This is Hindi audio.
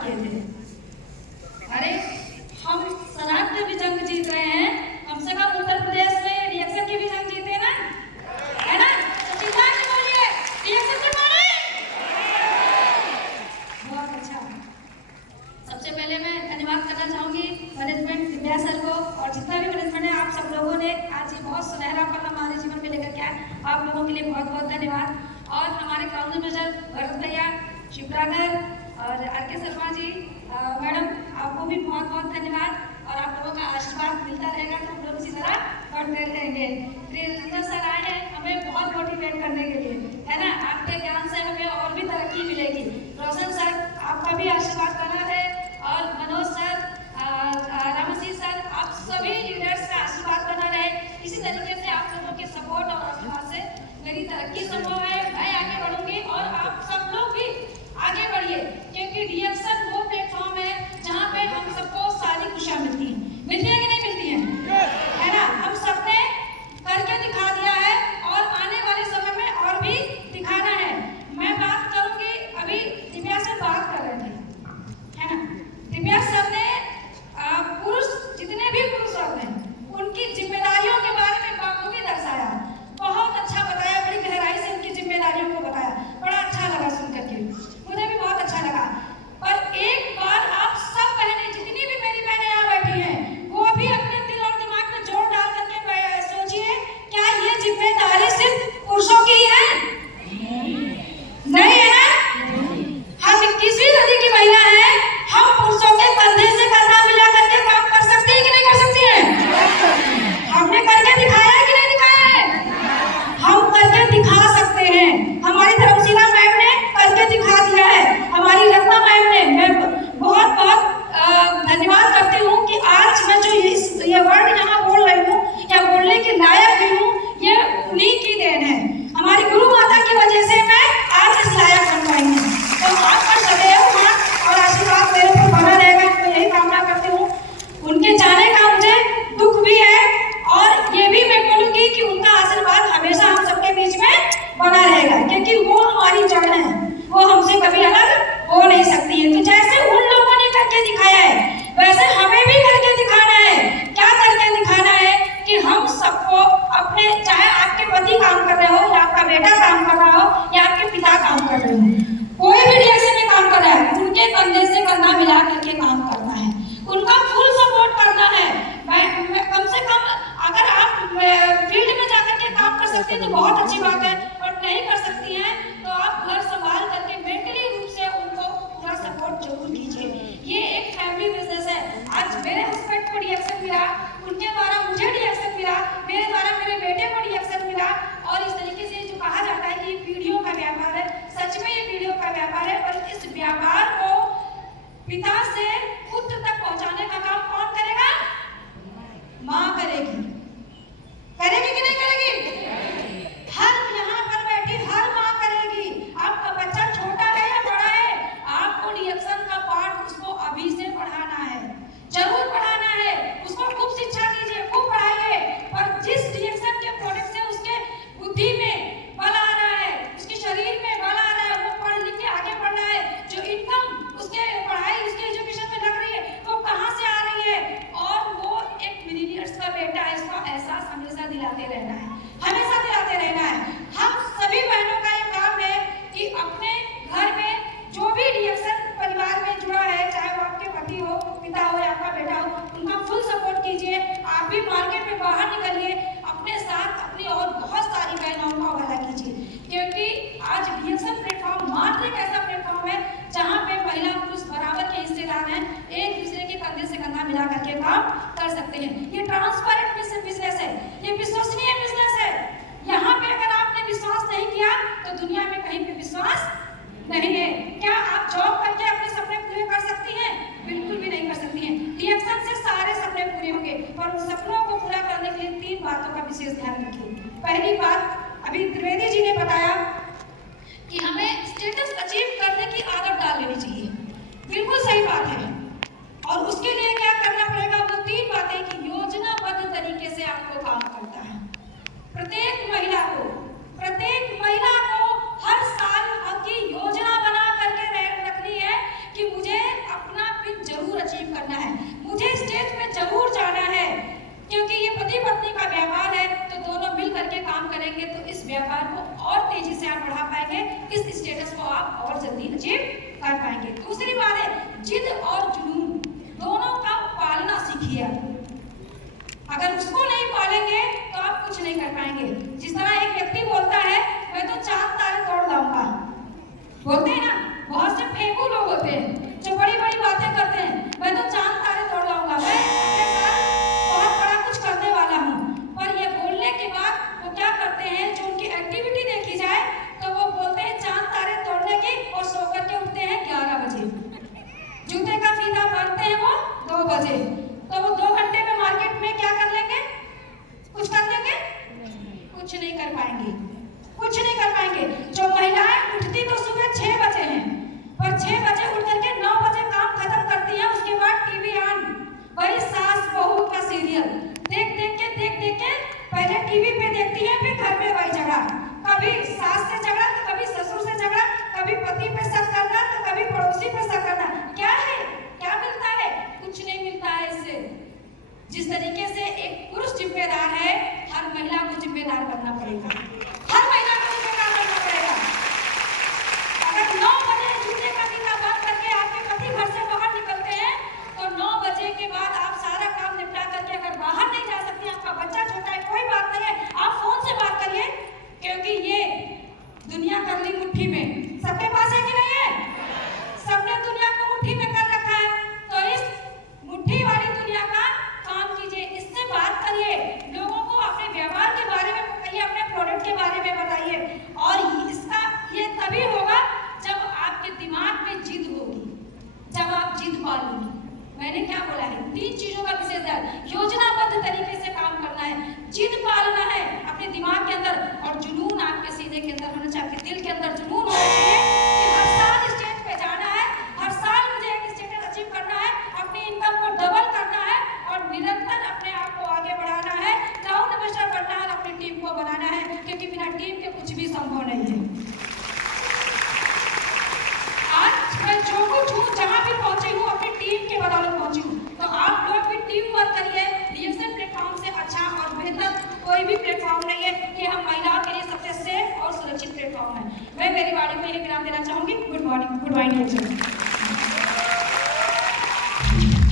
बात किए थे, अरे हम शराब के भी जंग जीत रहे हैं, कम से कम उत्तर प्रदेश में रिएक्शन की भी जंग जीते ना, है ना? तो चिल्ला के बोलिए, रिएक्शन से बोलिए। बहुत अच्छा। सबसे पहले मैं धन्यवाद करना चाहूंगी मैनेजमेंट दिव्या सर को और जितना भी मैनेजमेंट है, आप सब लोगों ने आज ये बहुत सुनहरा पल हमारे जीवन में लेकर के आए, आप लोगों के लिए बहुत बहुत धन्यवाद। और हमारे काउंसिल मैनेजर भरत भैया, शिवरागर और आर.के. शर्मा जी, मैडम, आपको भी बहुत बहुत धन्यवाद। और आप लोगों का आशीर्वाद मिलता रहेगा तो हम लोग इसी तरह बढ़ते रहेंगे। प्रियंका सर आए हैं हमें बहुत मोटिवेट करने के लिए, है ना? आपके ज्ञान से हमें और भी तरक्की मिलेगी। रोशन सर, आपका भी आशीर्वाद बना रहे। और मनोज सर, रामसी सर, आप सभी लीडर्स का आशीर्वाद बना रहे। इसी तरीके से आप लोगों के सपोर्ट और आशीर्वाद से मेरी तरक्की संभव है, मैं आगे बढ़ूंगी और आप सब लोग भी आगे बढ़िए, क्योंकि रिएक्शन वो प्लेटफॉर्म है जहाँ पे हम सबको सारी खुशियाँ मिलती हैं कि नहीं मिलती हैं, है ना? हम सबने करके दिखा दिया है और आने वाले समय में और भी दिखाना है। मैं बात करूंगी, अभी दिव्या सर बात कर रहे थे, है ना? दिव्या सर ने पुरुष, जितने भी पुरुष हैं उनकी जिम्मेदारियों के बारे में बाखूबी दर्शाया, बहुत अच्छा बताया, बड़ी गहराई से उनकी जिम्मेदारियों को बताया, बड़ा अच्छा लगा सुन करके, मुझे भी बहुत अच्छा लगा। पर एक बार आप सब बहनें, जितनी भी मेरी बहनें यहाँ बैठी हैं, वो भी अपने दिल और दिमाग में जोर डाल करके सोचिए, क्या ये जिम्मेदारी सिर्फ पुरुषों की है? नहीं है ना? हम 21वीं सदी की महिला है, हम पुरुषों के कंधे से कंधा मिला करके काम कर सकती है कि नहीं कर सकती है? हमने करके दिखाया है कि नहीं दिखाया है? हम करके दिखा सकते हैं। हमारी धर्मशिला मैम ने करके दिखा दिया है, हमारी रत्ना मैम ने। मैं बहुत बहुत धन्यवाद करती हूँ कि आज मैं जो ये वर्ड यहाँ बोल रही हूँ या बोलने के लायक भी हूँ, ये उन्हीं की देन है। हमारी गुरु माता की वजह से मैं आज इस लायक बन पाई हूँ। तो आपका सदैव हाथ और आशीर्वाद मेरे ऊपर बना रहेगा, मैं यही कामना करती हूँ। उनके जाने का मुझे दुख भी है और ये भी मैं बोलूँगी कि उनका आशीर्वाद हमेशा हम सबके बीच में बना रहेगा, क्योंकि वो हमारी जड़ है, वो हमसे कभी अलग हो नहीं सकती है। तो जैसे उन लोगों ने करके दिखाया है, वैसे हमें भी करके दिखाना है। क्या करके दिखाना है? कि हम सबको अपने, चाहे आपके पति काम कर रहे हो या आपका बेटा काम कर रहा हो या आपके पिता काम कर रहे हो, कोई भी डायरेक्शन में काम कर रहा है, उनके कंधे से कंधा मिला करके काम करना है, उनका फुल सपोर्ट करना है। मैं कम से कम, अगर आप फील्ड में जाकर के काम कर सकते हैं तो बहुत अच्छी बात है, और नहीं कर सकती हैं तो आप घर संभाल करके मेंटली रूप से उनको पूरा सपोर्ट जरूर कीजिए। ये एक फैमिली बिजनेस है। आज मेरे हस्बैंड को रिएक्शन मिला, उनके द्वारा मुझे रिएक्शन मिला, मेरे द्वारा मेरे बेटे को रिएक्शन मिला, और इस तरीके से जो कहा जाता है कि ये पीढ़ियों का व्यापार है, सच में ये पीढ़ियों का व्यापार है। और इस व्यापार को पिता से पुत्र तक पहुंचाने का काम कौन करेगा? माँ करेगी। करेगी कि नहीं करेगी? हर यहाँ पर बैठी हर माँ करेगी। आपका बच्चा छोटा है या बड़ा है, आपको रिएक्शन का पाठ उसको अभी से पढ़ाना है, जरूर पढ़ाना है। उसको खूब शिक्षा दीजिए, खूब पढ़ाइए। और जिस रिएक्शन के प्रोडक्ट से उसके बुद्धि में बल आ रहा है, उसके शरीर में बल आ रहा है, वो पढ़ लिख के आगे बढ़ रहा है, जो इनकम उसके पढ़ाई, उसके एजुकेशन में लग रही है, वो कहाँ से आ रही है? और वो एक मिलीनियर्स का बेटा है, इसका एहसास हमेशा दिलाते रहना है, हमेशा दिलाते रहना है। हम सभी बहनों का एक काम है कि अपने घर में जो भी रिएक्शन परिवार में जुड़ा है, चाहे वो आपके पति हो, पिता हो या आपका बेटा हो, उनका फुल सपोर्ट कीजिए। आप भी मार्केट में बाहर निकलिए, अपने साथ अपनी और बहुत सारी बहनों का भला कीजिए, क्योंकि आज रिएक्शन प्लेटफॉर्म मात्र एक ऐसा प्लेटफॉर्म है जहाँ पे महिला पुरुष बराबर के हिस्सेदार हैं, एक दूसरे के कंधे से कंधा मिला करके काम कर सकते हैं। ये ट्रांसपेरेंट बिजनेस है, ये विश्वसनीय बिजनेस है। यहाँ पे अगर आपने विश्वास नहीं किया तो दुनिया में कहीं पे विश्वास नहीं है। क्या आप जॉब करके अपने सपने पूरे कर सकती हैं? बिल्कुल भी नहीं कर सकती हैं। रिएक्शन से सारे सपने पूरे होंगे, और उन सपनों को पूरा करने के लिए 3 बातों का विशेष ध्यान रखिए। पहली बात, अभी त्रिवेदी जी ने बताया कि हमें स्टेटस अचीव करने की आदत डाल लेनी चाहिए। बिल्कुल सही बात है। और उसके लिए क्या करना पड़ेगा? वो 3 बातें कि योजनाबद्ध तरीके से आपको काम करता है। प्रत्येक महिला को हर साल आपकी योजना बना उसी पर असर करना। क्या है, क्या मिलता है? कुछ नहीं मिलता है इससे। जिस तरीके से एक पुरुष जिम्मेदार है, हर महिला को जिम्मेदार बनना पड़ेगा, हर महिला को जिम्मेदार बनना पड़ेगा। अगर 9 बजे जूते का टीका बंद करके आपके पति घर से बाहर निकलते हैं, तो 9 बजे के बाद आप सारा काम निपटा करके अगर बाहर नहीं जा सकती, आपका बच्चा छोटा है, कोई बात नहीं है, आप फोन से बात करिए, क्योंकि ये दुनिया कर ली मुट्ठी में। सबके पास है कि नहीं है? सबने दुनिया को मुट्ठी में कर रखा है, तो इस मुट्ठी वाली दुनिया का काम कीजिए, इससे बात करिए, लोगों को अपने व्यवहार के बारे में बताइए, अपने प्रोडक्ट के बारे में बताइए। और इसका ये तभी होगा जब आपके दिमाग में जिद होगी, जब आप जिद पालोगे। मैंने क्या बोला है? 3 चीजों का विशेष ध्यान, योजनाबद्ध तरीके से काम करना है, जिद पालना है अपने दिमाग के अंदर, और जुनून आपके सीने के अंदर होना चाहिए, आपके दिल के अंदर जुनून होना चाहिए कि हर साल स्टेज पे जाना है, हर साल मुझे एक स्टेटस अचीव करना है, अपनी इनकम को डबल करना है और निरंतर अपने आप को आगे बढ़ाना है, क्राउन इन्वेस्टर बनना है, अपनी टीम को बनाना है, क्योंकि बिना टीम के कुछ भी संभव नहीं है। आज मैं जो कुछ हूँ, जहाँ भी पहुंची हूँ, अपनी टीम के बदौलत पहुंची हूँ। तो आप लोग भी टीम वर्क करिए। रिएक्शन प्लेटफॉर्म से अच्छा और बेहतर कोई भी प्लेटफॉर्म नहीं है कि हम महिलाओं के लिए सबसे सेफ और सुरक्षित प्लेटफॉर्म है। मैं मेरी वाणी में एक विराम देना चाहूंगी। Good morning, good morning.